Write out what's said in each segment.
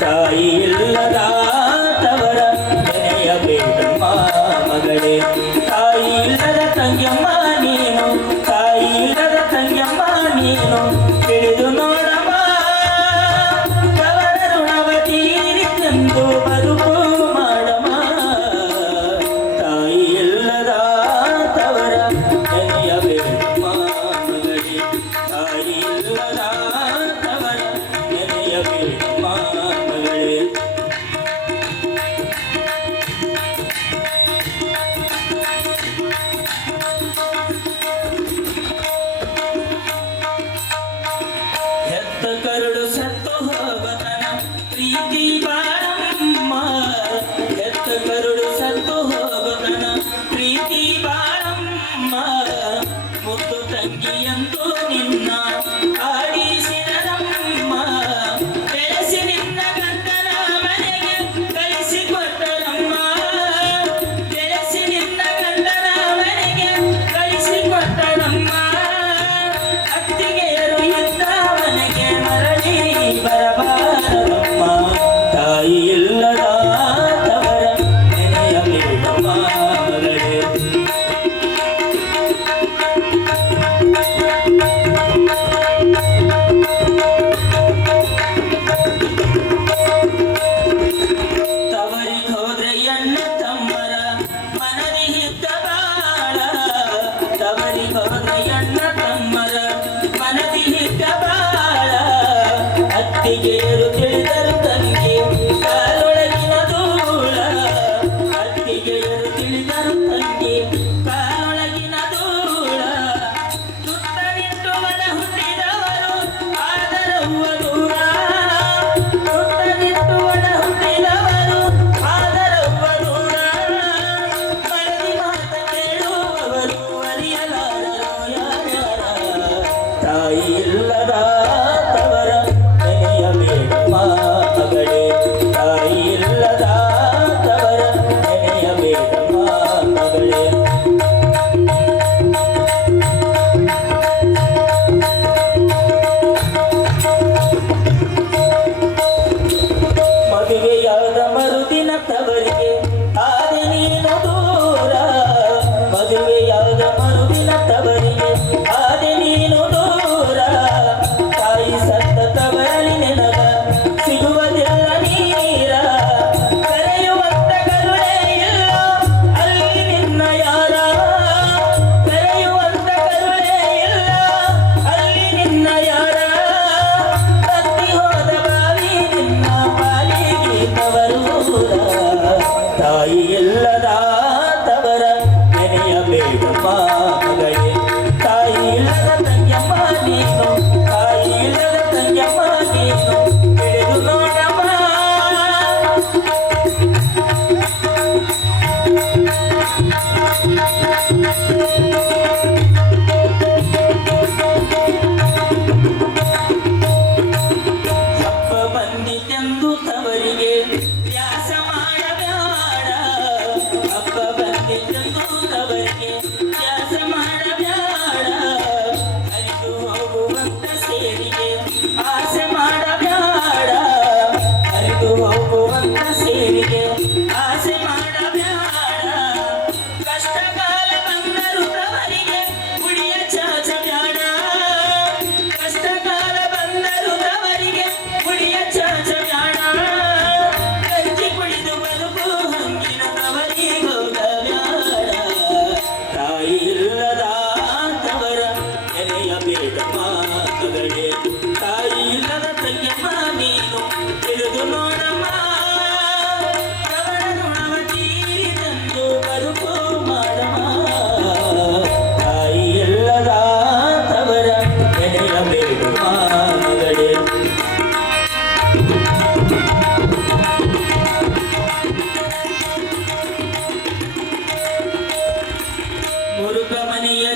தாயி இல்லை Happy.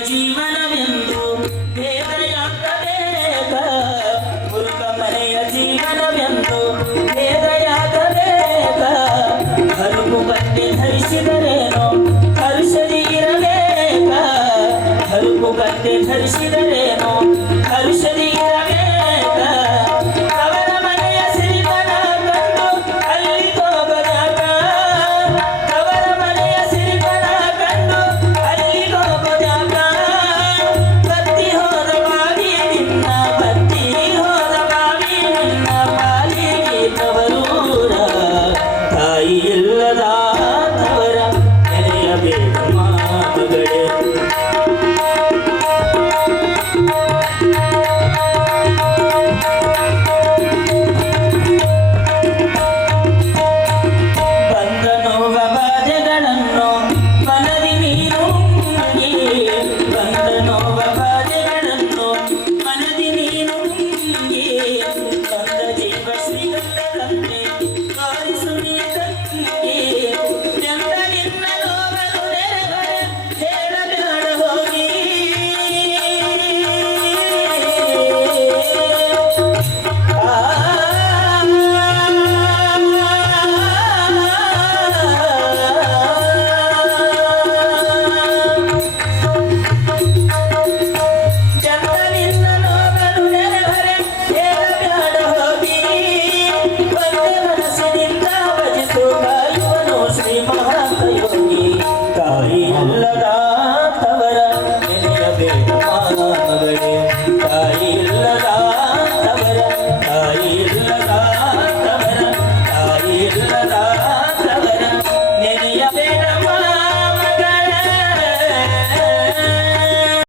ಮನೆಯ